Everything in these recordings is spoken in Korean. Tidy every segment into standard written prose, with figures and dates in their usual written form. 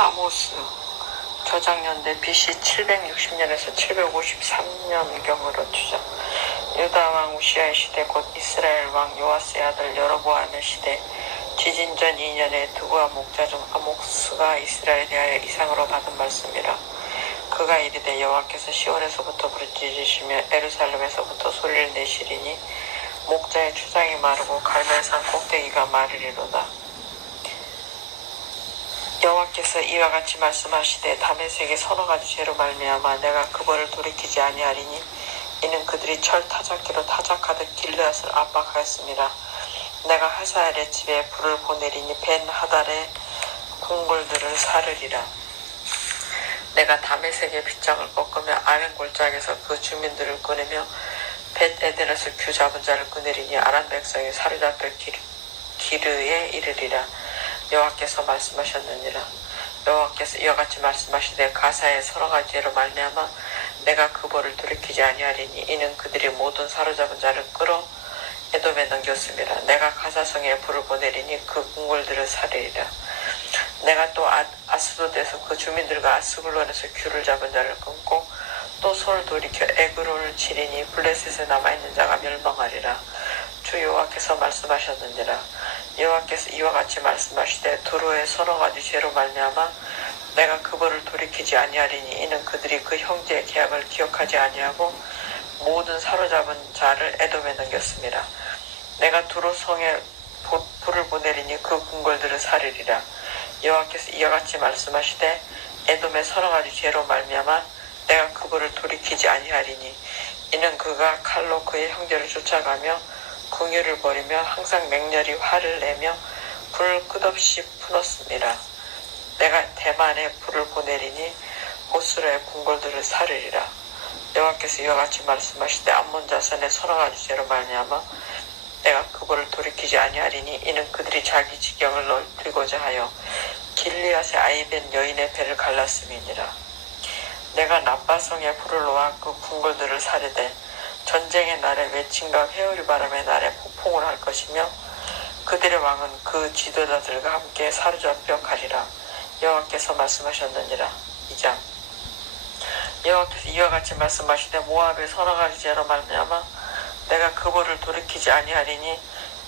아모스 저작년대 BC 760년에서 753년경으로 추정. 유다 왕 우시아의 시대 곧 이스라엘 왕 요아스의 아들 여로보암의 시대 지진전 2년에 두부와 목자 중 아모스가 이스라엘에 대하여 이상으로 받은 말씀이라. 그가 이르되 여호와께서 시온에서부터 부르짖으시며 예루살렘에서부터 소리를 내시리니 목자의 추장이 마르고 갈멜산 꼭대기가 마르리로다. 여호와께서 이와 같이 말씀하시되 다메섹의 서너 가지 죄로 말미암아 내가 그 벌을 돌이키지 아니하리니 이는 그들이 철 타작기로 타작하듯 길르앗을 압박하였습니다. 내가 하사엘의 집에 불을 보내리니 벤 하달의 궁궐들을 사르리라. 내가 다메섹의 빗장을 꺾으며 아렌 골짜기에서 그 주민들을 꺼내며 벳 에덴에서 규 잡은 자를 꺼내리니 아람 백성이 사로잡혀 기르에 이르리라. 여호와께서 말씀하셨느니라. 여호와께서 이와 같이 말씀하시되 가사의 서너 가지 죄로 말미암아 내가 그 벌을 돌이키지 아니하리니 이는 그들이 모든 사로잡은 자를 끌어 에돔에 넘겼습니다. 내가 가사성에 불을 보내리니 그 궁궐들을 사르리라. 내가 또 아스돗에서 그 주민들과 아스글론에서 규를 잡은 자를 끊고 또 손을 돌이켜 에그론을 치리니 블레셋에 남아있는 자가 멸망하리라. 주 여호와께서 말씀하셨느니라. 여호와께서 이와 같이 말씀하시되 두로의 서너 가지 죄로 말미암아 내가 그 벌을 돌이키지 아니하리니 이는 그들이 그 형제의 계약을 기억하지 아니하고 모든 사로잡은 자를 에돔에 넘겼습니다. 내가 두로 성에 불을 보내리니 그 궁궐들을 사르리라. 여호와께서 이와 같이 말씀하시되 에돔의 서너 가지 죄로 말미암아 내가 그 벌을 돌이키지 아니하리니 이는 그가 칼로 그의 형제를 쫓아가며 궁유를 버리며 항상 맹렬히 화를 내며 불을 끝없이 풀었습니다. 내가 대만에 불을 보내리니 보스라의 궁궐들을 사르리라. 여호와께서 이와 같이 말씀하시되 암몬 자손의 서너 가지 죄로 말미암아 내가 그 벌을 돌이키지 아니하리니 이는 그들이 자기 지경을 넓히고자 하여 길리앗의 아이벤 여인의 배를 갈랐음이니라. 내가 나빠성에 불을 놓아 그 궁궐들을 사르되 전쟁의 날에 외침과 회오리 바람의 날에 폭풍을 할 것이며 그들의 왕은 그 지도자들과 함께 사로잡혀 가리라. 여호와께서 말씀하셨느니라. 2장. 여호와께서 이와 같이 말씀하시되 모압의 서너 가지 죄로 말미암아 내가 그 벌을 돌이키지 아니하리니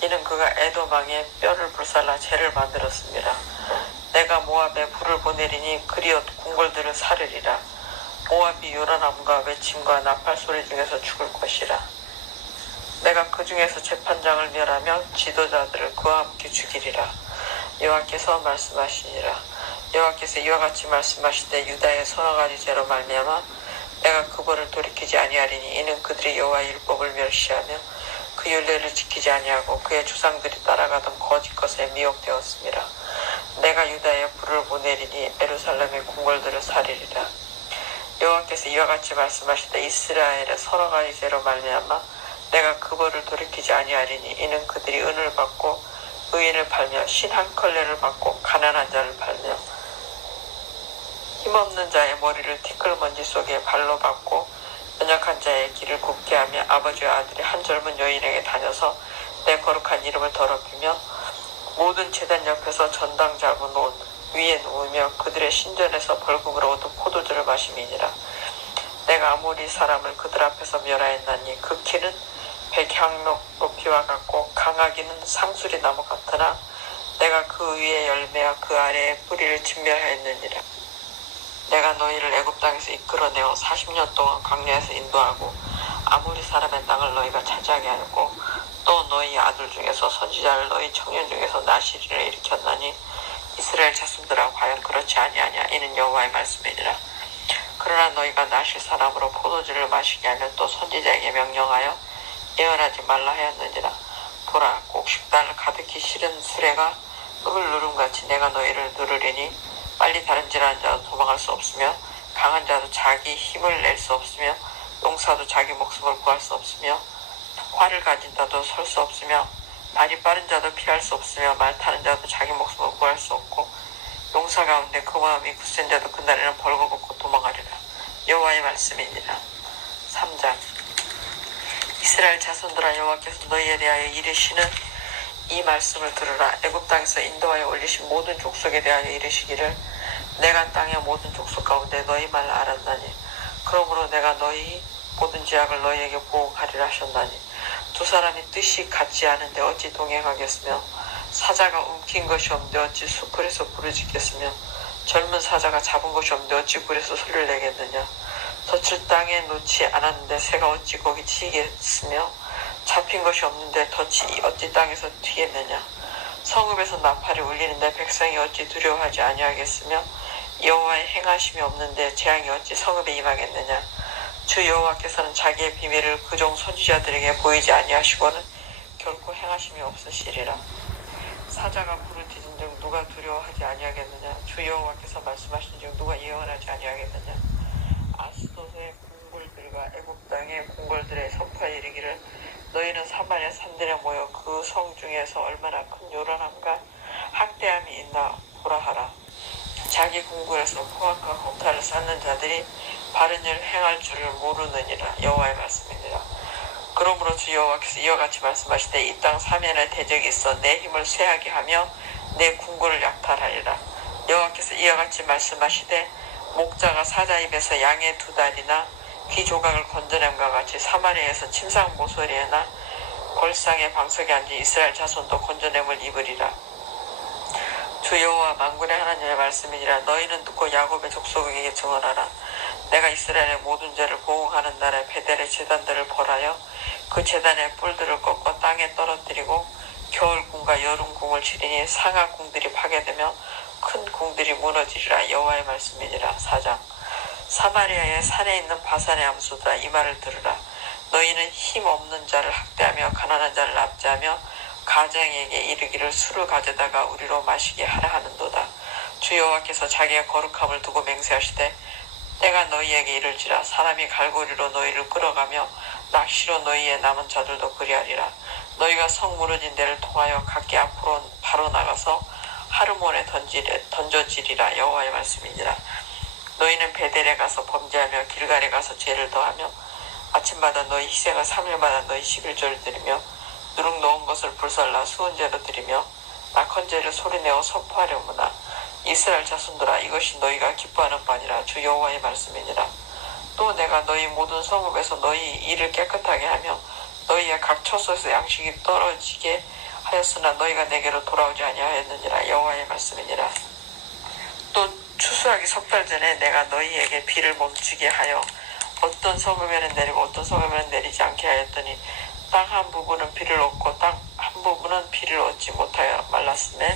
이는 그가 에돔 왕의 뼈를 불살라 죄를 만들었습니다. 내가 모압에 불을 보내리니 그리엇 궁궐들을 사르리라. 모압이 요란함과 외침과 나팔 소리 중에서 죽을 것이라. 내가 그 중에서 재판장을 멸하며 지도자들을 그와 함께 죽이리라. 여호와께서 말씀하시니라. 여호와께서 이와 같이 말씀하시되 유다의 서너 가지 죄로 말미암아 내가 그 벌을 돌이키지 아니하리니 이는 그들이 여호와의 율법을 멸시하며 그 율례를 지키지 아니하고 그의 조상들이 따라가던 거짓 것에 미혹되었습니다. 내가 유다에 불을 보내리니 예루살렘의 궁궐들을 사르리라. 여호와께서 이와 같이 말씀하시되 이스라엘의 서너 가지 죄로 말미암아 내가 그 벌을 돌이키지 아니하리니 이는 그들이 은을 받고 의인을 팔며 신 한 컬레를 받고 가난한 자를 팔며 힘없는 자의 머리를 티끌먼지 속에 발로 밟고 연약한 자의 길을 굽게 하며 아버지와 아들이 한 젊은 여인에게 다녀서 내 거룩한 이름을 더럽히며 모든 제단 옆에서 전당 잡은 옷 위에 누우며 그들의 신전에서 벌금으로 얻은 포도주를 마심이니라. 내가 아모리 사람을 그들 앞에서 멸하였나니 그 키는 백향록 높이와 같고 강하기는 상수리 나무 같으나 내가 그 위에 열매와 그 아래에 뿌리를 진멸하였느니라. 내가 너희를 애굽 땅에서 이끌어내어 40년 동안 광야에서 인도하고 아모리 사람의 땅을 너희가 차지하게 하였고 또 너희 아들 중에서 선지자를 너희 청년 중에서 나시리를 일으켰나니 이스라엘 자손들아 과연 그렇지 아니하냐. 이는 여호와의 말씀이니라. 그러나 너희가 나실 사람으로 포도주를 마시게 하면 또 선지자에게 명령하여 예언하지 말라 하였느니라. 보라 꼭 식단을 가득히 실은 수레가 흙을 누름같이 내가 너희를 누르리니 빨리 다름질하는 자도 도망할 수 없으며 강한 자도 자기 힘을 낼 수 없으며 용사도 자기 목숨을 구할 수 없으며 활을 가진 자도 설 수 없으며 발이 빠른 자도 피할 수 없으며 말 타는 자도 자기 목숨을 구할 수 없고 용사 가운데 그 마음이 굳센 자도 그날에는 벌거벗고 도망하리라. 여호와의 말씀이니라. 3장. 이스라엘 자손들아 여호와께서 너희에 대하여 이르시는 이 말씀을 들으라. 애굽 땅에서 인도하여 올리신 모든 족속에 대하여 이르시기를 내가 땅의 모든 족속 가운데 너희 말을 알았나니 그러므로 내가 너희 모든 죄악을 너희에게 보응하리라 하셨나니 두 사람이 뜻이 같지 않은데 어찌 동행하겠으며 사자가 움킨 것이 없는데 어찌 수풀에서 부르짖겠으며 젊은 사자가 잡은 것이 없는데 어찌 굴에서 소리를 내겠느냐 덫을 땅에 놓지 않았는데 새가 어찌 거기 튀겠으며 잡힌 것이 없는데 덫이 어찌 땅에서 튀겠느냐 성읍에서 나팔이 울리는데 백성이 어찌 두려워하지 아니하겠으며 여호와의 행하심이 없는데 재앙이 어찌 성읍에 임하겠느냐 주 여호와께서는 자기의 비밀을 그종 선지자들에게 보이지 아니하시고는 결코 행하심이 없으시리라. 사자가 부르짖은 즉 누가 두려워하지 아니하겠느냐 주 여호와께서 말씀하신 즉 누가 예언하지 아니하겠느냐 아스돗의 궁궐들과 애굽 땅의 궁궐들의 선포에 이르기를 너희는 사마리아 산들에 모여 그 성 중에서 얼마나 큰 요란함과 학대함이 있나 보라 하라. 자기 궁궐에서 포악과 공탈을 쌓는 자들이 바른 일을 행할 줄을 모르느니라. 여호와의 말씀이니라. 그러므로 주 여호와께서 이와 같이 말씀하시되 이 땅 사면에 대적이 있어 내 힘을 쇠하게 하며 내 궁궐을 약탈하리라. 여호와께서 이와 같이 말씀하시되 목자가 사자 입에서 양의 두 다리나 귀 조각을 건져냄과 같이 사마리아에서 침상 모서리에나 골상의 방석에 앉은 이스라엘 자손도 건져냄을 입으리라. 주 여호와 만군의 하나님의 말씀이니라. 너희는 듣고 야곱의 족속에게 증언하라. 내가 이스라엘의 모든 죄를 보응하는 날에 베델의 제단들을 벌하여 그 제단의 뿔들을 꺾어 땅에 떨어뜨리고 겨울궁과 여름궁을 치리니 상하궁들이 파괴되며 큰 궁들이 무너지리라. 여호와의 말씀이니라. 4장 사마리아의 산에 있는 바산의 암수들아 이 말을 들으라. 너희는 힘없는 자를 학대하며 가난한 자를 납치하며 가장에게 이르기를 술을 가져다가 우리로 마시게 하라 하는도다. 주 여호와께서 자기의 거룩함을 두고 맹세하시되 때가 너희에게 이를지라. 사람이 갈고리로 너희를 끌어가며 낚시로 너희의 남은 자들도 그리하리라. 너희가 성 무너진 데를 통하여 각기 앞으로 바로 나가서 하르몬에 던져지리라. 여호와의 말씀이니라. 너희는 베델에 가서 범죄하며 길갈에 가서 죄를 더하며 아침마다 너희 희생을 3일마다 너희 11조를 드리며 누룩 놓은 것을 불살라 수은제로 드리며 낙헌제를 소리내어 선포하려무나. 이스라엘 자손들아 이것이 너희가 기뻐하는 바니라. 주 여호와의 말씀이니라. 또 내가 너희 모든 성읍에서 너희 일을 깨끗하게 하며 너희의 각 처소에서 양식이 떨어지게 하였으나 너희가 내게로 돌아오지 아니하였느니라. 여호와의 말씀이니라. 또 추수하기 석 달 전에 내가 너희에게 비를 멈추게 하여 어떤 성읍에는 내리고 어떤 성읍에는 내리지 않게 하였더니 땅 한 부분은 비를 얻고 땅 한 부분은 비를 얻지 못하여 말랐으며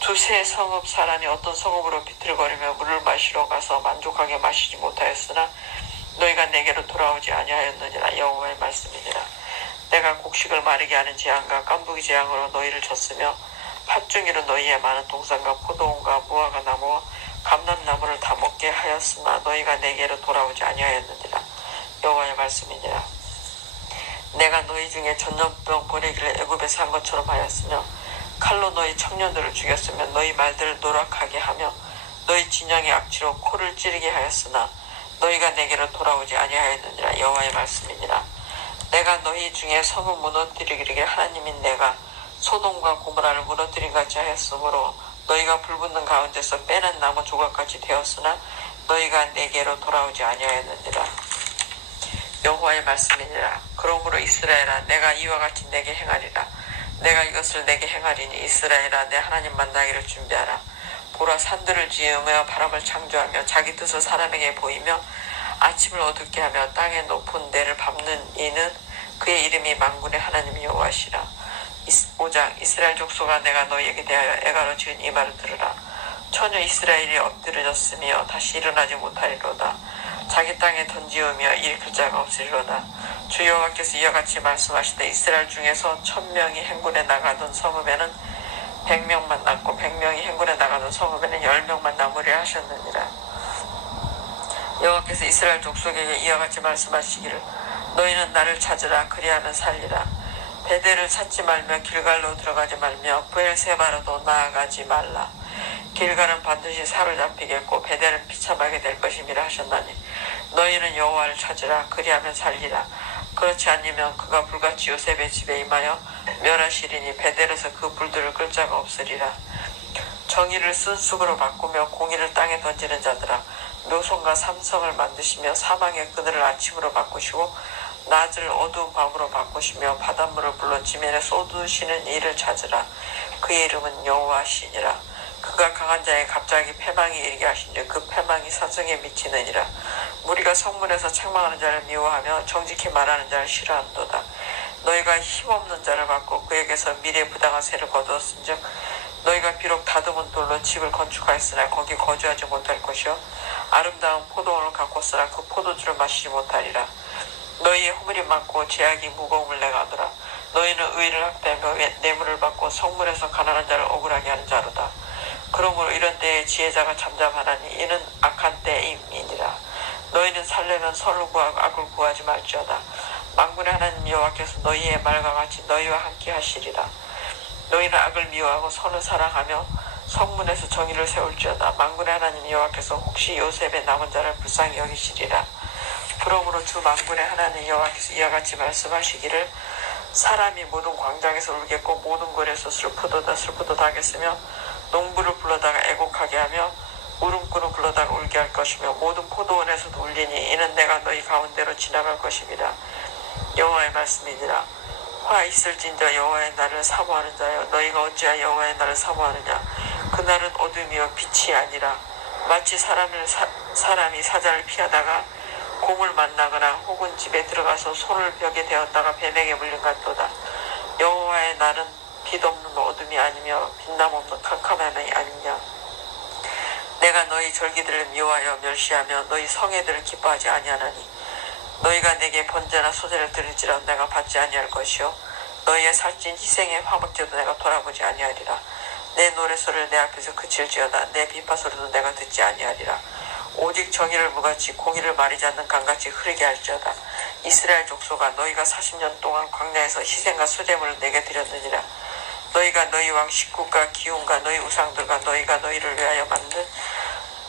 두세 성읍 사람이 어떤 성읍으로 비틀거리며 물을 마시러 가서 만족하게 마시지 못하였으나 너희가 내게로 돌아오지 아니하였느니라. 여호와의 말씀이니라. 내가 곡식을 마르게 하는 재앙과 깐부기 재앙으로 너희를 쳤으며 팥중이로 너희의 많은 동산과 포도원과 무화과 나무와 감람나무를 다 먹게 하였으나 너희가 내게로 돌아오지 아니하였느니라. 여호와의 말씀이니라. 내가 너희 중에 전염병 보내기를 애굽에서 한 것처럼 하였으며 칼로 너희 청년들을 죽였으며 너희 말들을 노랗게 하며 너희 진영의 악취로 코를 찌르게 하였으나 너희가 내게로 돌아오지 아니하였느니라. 여호와의 말씀이니라. 내가 너희 중에 성을 무너뜨리기를 하나님인 내가 소돔과 고모라를 무너뜨린 같이 하였으므로 너희가 불붙는 가운데서 빼는 나무 조각같이 되었으나 너희가 내게로 돌아오지 아니하였느니라. 여호와의 말씀이니라. 그러므로 이스라엘아 내가 이와 같이 내게 행하리라. 내가 이것을 내게 행하리니 이스라엘아 내 하나님 만나기를 준비하라. 보라 산들을 지으며 바람을 창조하며 자기 뜻을 사람에게 보이며 아침을 어둡게 하며 땅의 높은 데를 밟는 이는 그의 이름이 만군의 하나님 여호와시라. 5장 이스라엘 족속아 내가 너희에게 대하여 애가로 지은 이 말을 들으라. 처녀 이스라엘이 엎드려졌으며 다시 일어나지 못하리로다. 자기 땅에 던지우며 일으킬 자가 없으리로다. 주 여호와께서 이와 같이 말씀하시되 이스라엘 중에서 1000명이 행군에 나가던 성읍에는 100명만 남고 100명이 행군에 나가던 성읍에는 10명만 남으리라 하셨느니라. 여호와께서 이스라엘 족속에게 이와 같이 말씀하시기를 너희는 나를 찾으라. 그리하면 살리라. 베델을 찾지 말며 길갈로 들어가지 말며 브엘세바로도 나아가지 말라. 길갈은 반드시 사로잡히겠고 베델은 비참하게 될 것임이라 하셨나니 너희는 여호와를 찾으라. 그리하면 살리라. 그렇지 않으면 그가 불같이 요셉의 집에 임하여 멸하시리니 베델에서 그 불들을 끌 자가 없으리라. 정의를 쓴쑥으로 바꾸며 공의를 땅에 던지는 자들아, 묘성과 삼성을 만드시며 사망의 그늘을 아침으로 바꾸시고 낮을 어두운 밤으로 바꾸시며 바닷물을 불러 지면에 쏟으시는 이를 찾으라. 그의 이름은 여호와시니라. 그가 강한 자의 갑자기 패망이 이르게 하신즉 그 패망이 사성에 미치느니라. 무리가 성문에서 책망하는 자를 미워하며 정직히 말하는 자를 싫어한도다. 너희가 힘없는 자를 받고 그에게서 미래의 부당한 세를 거두었은즉 너희가 비록 다듬은 돌로 집을 건축하였으나 거기 거주하지 못할 것이요 아름다운 포도원을 갖고서라 그 포도주를 마시지 못하리라. 너희의 허물이 많고 죄악이 무거움을 내가 하노라. 너희는 의를 학대하며 뇌물을 받고 성문에서 가난한 자를 억울하게 하는 자로다. 그러므로 이런 때에 지혜자가 잠잠하나니 이는 악한 때임이니라. 너희는 살려면 선을 구하고 악을 구하지 말지어다. 만군의 하나님 여호와께서 너희의 말과 같이 너희와 함께 하시리라. 너희는 악을 미워하고 선을 사랑하며 성문에서 정의를 세울지어다. 만군의 하나님 여호와께서 혹시 요셉의 남은 자를 불쌍히 여기시리라. 그러므로 주 만군의 하나님 여호와께서 이와 같이 말씀하시기를 사람이 모든 광장에서 울겠고 모든 거리에서 슬프도다 하겠으며 농부를 불러다가 애곡하게 하며 울음꾼을 불러다가 울게 할 것이며 모든 포도원에서도 울리니 이는 내가 너희 가운데로 지나갈 것입니다. 여호와의 말씀이니라. 화 있을진저 여호와의 날을 사모하는 자여, 너희가 어찌하여 여호와의 날을 사모하느냐. 그날은 어둠이요 빛이 아니라 마치 사람이 사자를 피하다가 곰을 만나거나 혹은 집에 들어가서 손을 벽에 대었다가 뱀에게 물린 같도다. 여호와의 날은 빛 없는 어둠이 아니며 빛남 없는 캄캄함이 아니냐. 내가 너희 절기들을 미워하여 멸시하며 너희 성회들을 기뻐하지 아니하나니 너희가 내게 번제나 소제를 드릴지라 내가 받지 아니할 것이요 너희의 살찐 희생의 화목제도 내가 돌아보지 아니하리라. 내 노래소리를 내 앞에서 그칠지어다. 내 비파소리도 내가 듣지 아니하리라. 오직 정의를 무같이 공의를 마르지 않는 강같이 흐르게 할지어다. 이스라엘 족속아, 너희가 40년 동안 광야에서 희생과 수제물을 내게 드렸느니라. 너희가 너희 왕 식구가 기운과 너희 우상들과 너희가 너희를 위하여 만든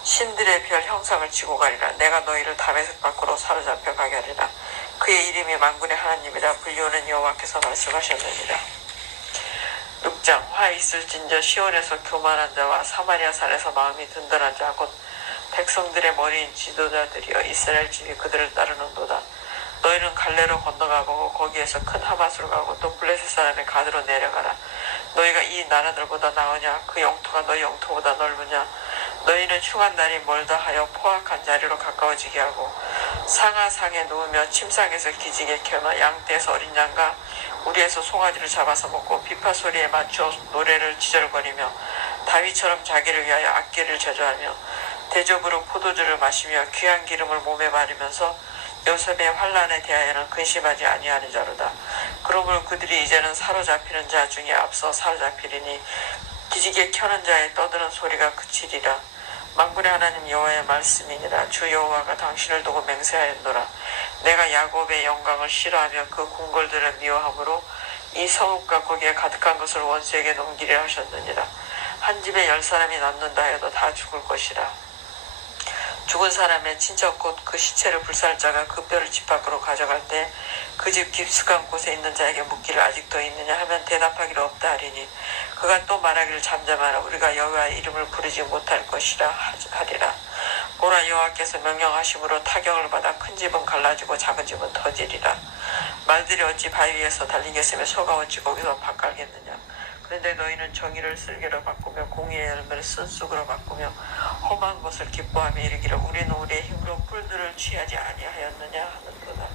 신들의 별 형상을 지고 가리라. 내가 너희를 다메섹 밖으로 사로잡혀 가게 하리라. 그의 이름이 만군의 하나님이라 불리오는 여호와께서 말씀하셨느니라. 6장. 화 있을진저 시온에서 교만한 자와 사마리아 산에서 마음이 든든한 자 곧 백성들의 머리인 지도자들이여 이스라엘 집이 그들을 따르는도다. 너희는 갈레로 건너가고 거기에서 큰 하맛으로 가고 또 블레셋 사람의 가드로 내려가라. 너희가 이 나라들보다 나으냐? 그 영토가 너희 영토보다 넓으냐? 너희는 흉한 날이 멀다 하여 포악한 자리로 가까워지게 하고 상하상에 누우며 침상에서 기지개 켜며 양떼에서 어린 양과 우리에서 송아지를 잡아서 먹고 비파 소리에 맞춰 노래를 지절거리며 다윗처럼 자기를 위하여 악기를 제조하며 대접으로 포도주를 마시며 귀한 기름을 몸에 바르면서 요셉의 환난에 대하여는 근심하지 아니하는 자로다. 그러므로 그들이 이제는 사로잡히는 자 중에 앞서 사로잡히리니 기지개 켜는 자의 떠드는 소리가 그치리라. 만군의 하나님 여호와의 말씀이니라. 주 여호와가 당신을 두고 맹세하였노라. 내가 야곱의 영광을 싫어하며 그 궁궐들을 미워하므로 이 성읍과 거기에 가득한 것을 원수에게 넘기려 하셨느니라. 한 집에 10사람이 남는다 해도 다 죽을 것이라. 죽은 사람의 친척 곧 그 시체를 불살자가 그 뼈를 집 밖으로 가져갈 때 그 집 깊숙한 곳에 있는 자에게 묻기를 아직도 있느냐 하면 대답하기를 없다 하리니 그가 또 말하기를 잠잠하라. 우리가 여호와의 이름을 부르지 못할 것이라 하리라. 보라, 여호와께서 명령하심으로 타격을 받아 큰 집은 갈라지고 작은 집은 터지리라. 말들이 어찌 바위 위에서 달리겠으며 소가 어찌 거기서 밭갈겠느냐. 그런데 너희는 정의를 쓸개로 바꾸며 공의의 열매를 쓴쑥으로 바꾸며 험한 것을 기뻐하며 이르기를 우리는 우리의 힘으로 뿔들을 취하지 아니하였느냐 하는도다.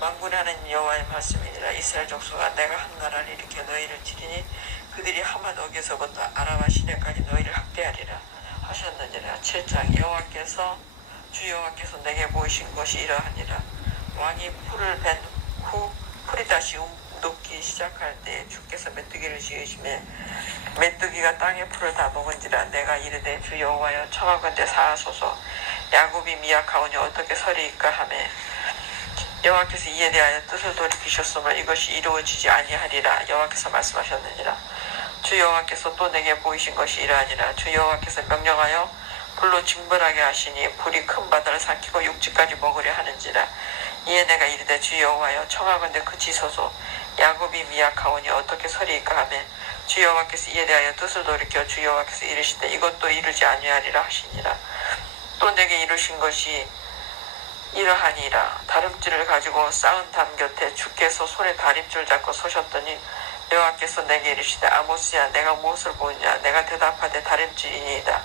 만군의 하나님 여호와의 말씀이니라. 이스라엘 족속아, 내가 한 나라를 일으켜 너희를 치리니 그들이 하맛 어게서부터 아라바 시내까지 너희를 학대하리라 하셨느니라. 7장. 주 여호와께서 내게 보이신 것이 이러하니라. 왕이 풀을 벤 후 풀이 다시 녹기 시작할 때 주께서 메뚜기를 지으시매 메뚜기가 땅의 풀을 다 먹은지라. 내가 이르되 주 여호와여 청하건대 사하소서. 야곱이 미약하오니 어떻게 서리이까 하매 여호와께서 이에 대하여 뜻을 돌이키셨으므로 이것이 이루어지지 아니하리라. 여호와께서 말씀하셨느니라. 주 여호와께서 또 내게 보이신 것이 이러하니라. 주 여호와께서 명령하여 불로 징벌하게 하시니 불이 큰 바다를 삼키고 육지까지 먹으려 하는지라. 이에 내가 이르되 주 여호와여 청하건대 그치소서. 야곱이 미약하오니 어떻게 서리이까 하매 주 여호와께서 이에 대하여 뜻을 돌이켜 주 여호와께서 이르시되 이것도 이루지 아니하리라 하시니라. 또 내게 이루신 것이 이러하니라. 다림줄을 가지고 쌓은 담 곁에 주께서 손에 다림줄 잡고 서셨더니 여호와께서 내게 이르시되 아모스야 내가 무엇을 보느냐. 내가 대답하되 다림줄이니이다.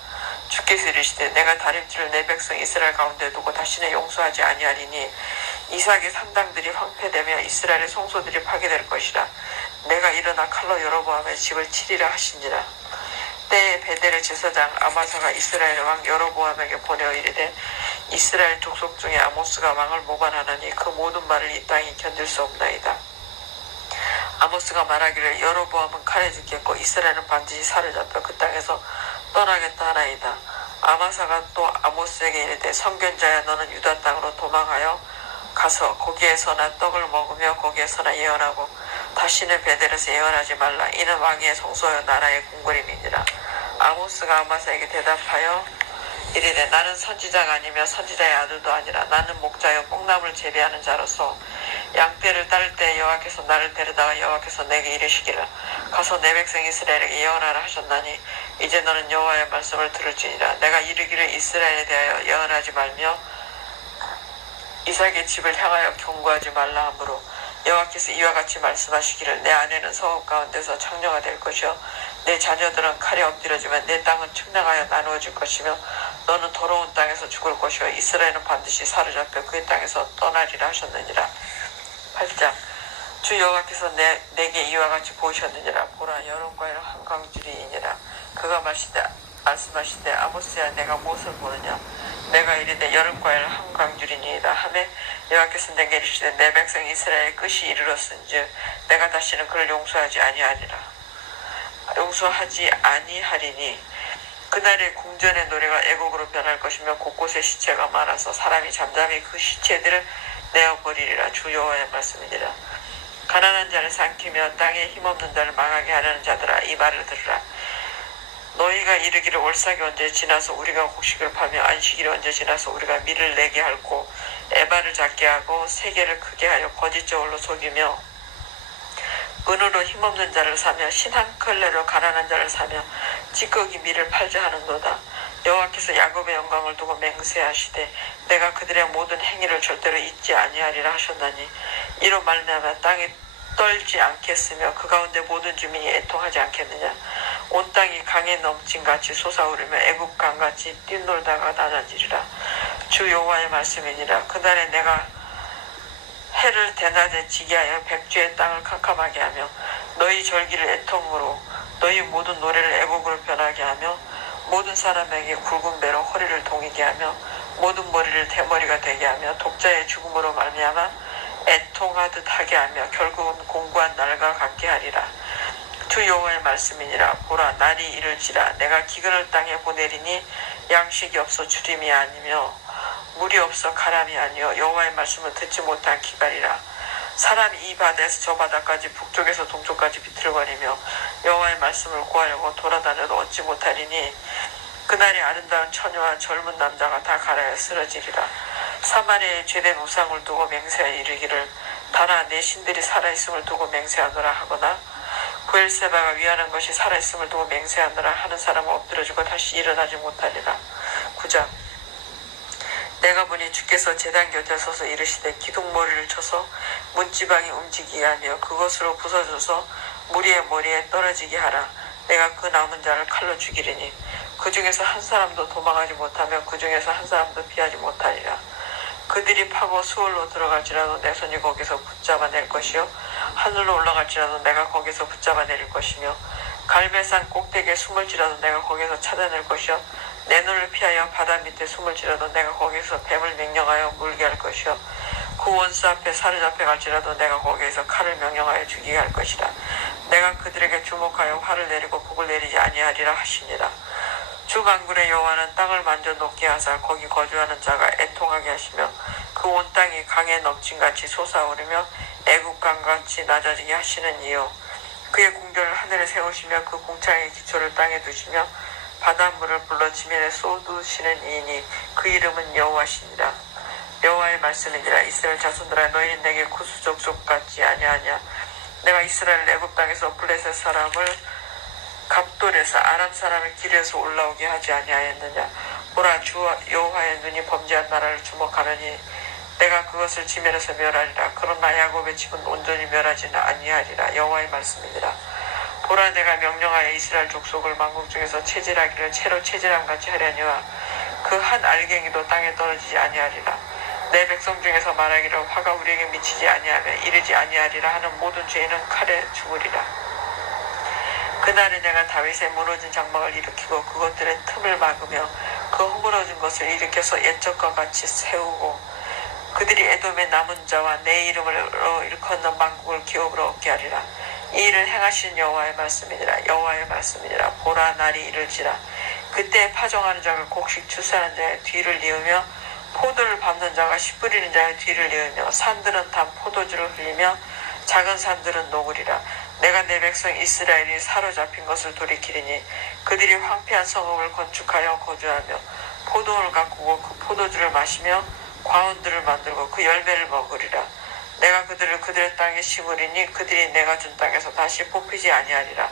주께서 이르시되 내가 다림줄을 내 백성 이스라엘 가운데 두고 다시는 용서하지 아니하리니 이삭의 산당들이 황폐되며 이스라엘의 성소들이 파괴될 것이라. 내가 일어나 칼로 여로보암의 집을 치리라 하시니라. 때에 베델의 제사장 아마사가 이스라엘 왕 여로보암에게 보내어 이르되 이스라엘 족속 중에 아모스가 왕을 모반하나니 그 모든 말을 이 땅이 견딜 수 없나이다. 아모스가 말하기를 여로보암은 칼에 죽겠고 이스라엘은 반드시 사로잡혀 그 땅에서 떠나겠다 하나이다. 아마사가 또 아모스에게 이르되 선견자야 너는 유다 땅으로 도망하여 가서 거기에서나 떡을 먹으며 거기에서나 예언하고 다시는 베델에서 예언하지 말라. 이는 왕의 성소여 나라의 궁궐임이니라. 아모스가 아마사에게 대답하여 이르되 나는 선지자가 아니며 선지자의 아들도 아니라 나는 목자여 뽕나무를 재배하는 자로서 양떼를 따를 때 여호와께서 나를 데려다가 여호와께서 내게 이르시기를 가서 내 백성 이스라엘에게 예언하라 하셨나니 이제 너는 여호와의 말씀을 들을지니라. 내가 이르기를 이스라엘에 대하여 예언하지 말며 이삭의 집을 향하여 경고하지 말라 하므로 여호와께서 이와 같이 말씀하시기를 내 아내는 성읍 가운데서 창녀가 될 것이요 내 자녀들은 칼에 엎드려지면 내 땅은 측량하여 나누어질 것이며 너는 더러운 땅에서 죽을 것이요 이스라엘은 반드시 사로잡혀 그의 땅에서 떠나리라 하셨느니라. 8장 주 여호와께서 내게 이와 같이 보이셨느니라. 보라 여름과일 한강줄이니라. 그가 말씀하시되 아모스야 내가 무엇을 보느냐. 내가 이르되 여름과일 한강줄이니이다 하매 여호와께서 내게 이르시되 내 백성 이스라엘의 끝이 이르렀은즉 내가 다시는 그를 용서하지 아니하리니 그날의 궁전의 노래가 애곡으로 변할 것이며 곳곳에 시체가 많아서 사람이 잠잠히 그 시체들을 내어버리리라. 주 여호와의 말씀이니라. 가난한 자를 삼키며 땅에 힘없는 자를 망하게 하려는 자들아 이 말을 들으라. 너희가 이르기를 올삭이 언제 지나서 우리가 곡식을 파며 안식일이 언제 지나서 우리가 밀을 내게 할고 에바를 작게 하고 세계를 크게 하여 거짓 저울로 속이며 은으로 힘없는 자를 사며 신한 걸레로 가난한 자를 사며 찌꺼기 밀을 팔자 하는도다. 여호와께서 야곱의 영광을 두고 맹세하시되 내가 그들의 모든 행위를 절대로 잊지 아니하리라 하셨나니 이로 말미암아 땅이 떨지 않겠으며 그 가운데 모든 주민이 애통하지 않겠느냐. 온 땅이 강에 넘친같이 솟아오르며 애국 강같이 뛰놀다가 낮아지리라. 주 여호와의 말씀이니라. 그날에 내가 해를 대낮에 지게 하여 백주의 땅을 캄캄하게 하며 너희 절기를 애통으로 너희 모든 노래를 애곡으로 변하게 하며 모든 사람에게 굵은 배로 허리를 동이게 하며 모든 머리를 대머리가 되게 하며 독자의 죽음으로 말미암아 애통하듯 하게 하며 결국은 공고한 날과 같게 하리라. 주 여호와의 말씀이니라. 보라 날이 이를지라 내가 기근을 땅에 보내리니 양식이 없어 주림이 아니며 물이 없어 가람이 아니요 여호와의 말씀을 듣지 못한 기갈이라. 사람이 이 바다에서 저 바다까지 북쪽에서 동쪽까지 비틀거리며 여호와의 말씀을 구하려고 돌아다녀도 얻지 못하리니 그날이 아름다운 처녀와 젊은 남자가 다 갈아여 쓰러지리라. 사마리아의 죄된 우상을 두고 맹세하여 이르기를 다나 내 신들이 살아있음을 두고 맹세하노라 하거나 브엘세바가 위하는 것이 살아있음을 두고 맹세하노라 하는 사람은 엎드려지고 다시 일어나지 못하리라. 9장 내가 보니 주께서 제단 곁에 서서 이르시되 기둥머리를 쳐서 문지방이 움직이게 하며 그것으로 부서져서 무리의 머리에 떨어지게 하라. 내가 그 남은 자를 칼로 죽이리니 그 중에서 한 사람도 도망하지 못하며 그 중에서 한 사람도 피하지 못하리라. 그들이 파고 수월로 들어갈지라도 내 손이 거기서 붙잡아낼 것이요 하늘로 올라갈지라도 내가 거기서 붙잡아내릴 것이며 갈멜산 꼭대기에 숨을지라도 내가 거기서 찾아낼 것이요 내 눈을 피하여 바다 밑에 숨을지라도 내가 거기서 뱀을 명령하여 물게 할 것이요 그 원수 앞에 사로잡혀 갈지라도 내가 거기에서 칼을 명령하여 죽이게 할 것이라. 내가 그들에게 주목하여 화를 내리고 복을 내리지 아니하리라 하시니라. 주 만군의 여호와는 땅을 만져 녹게 하사 거기 거주하는 자가 애통하게 하시며 그 온 땅이 강에 넘친같이 솟아오르며 애국강같이 낮아지게 하시는 이요 그의 궁전을 하늘에 세우시며 그 궁창의 기초를 땅에 두시며 바닷물을 불러 지면에 쏟으시는 이이니 그 이름은 여호와시니라. 여호와의 말씀이니라. 이스라엘 자손들아 너희는 내게 구수족속 같지 아니하냐. 내가 이스라엘 애굽 땅에서 블레셋 사람을 갑돌에서 아람 사람을 길에서 올라오게 하지 아니하였느냐. 보라, 주 여호와의 눈이 범죄한 나라를 주목하느니 내가 그것을 지면에서 멸하리라. 그러나 야곱의 집은 온전히 멸하지는 아니하리라. 여호와의 말씀이니라. 보라, 내가 명령하여 이스라엘 족속을 만국 중에서 체질하기를 채로 체질함같이 하려니와 그 한 알갱이도 땅에 떨어지지 아니하리라. 내 백성 중에서 말하기를 화가 우리에게 미치지 아니하며 이르지 아니하리라 하는 모든 죄인은 칼에 죽으리라. 그날에 내가 다윗의 무너진 장막을 일으키고 그것들의 틈을 막으며 그 허물어진 것을 일으켜서 옛적과 같이 세우고 그들이 에돔의 남은 자와 내 이름으로 일컫는 만국을 기업으로 얻게 하리라. 이 일을 행하신 여호와의 말씀이니라. 여호와의 말씀이니라. 보라, 날이 이를지라. 그때 파종하는 자가 곡식 출산하는 자의 뒤를 이으며 포도를 밟는 자가 씨 뿌리는 자의 뒤를 이으며 산들은 단 포도주를 흘리며 작은 산들은 녹으리라. 내가 내 백성 이스라엘이 사로잡힌 것을 돌이키리니 그들이 황폐한 성읍을 건축하여 거주하며 포도를 가꾸고 그 포도주를 마시며 과원들을 만들고 그 열매를 먹으리라. 내가 그들을 그들의 땅에 심으리니 그들이 내가 준 땅에서 다시 뽑히지 아니하리라.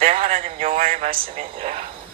내 하나님 여호와의 말씀이니라.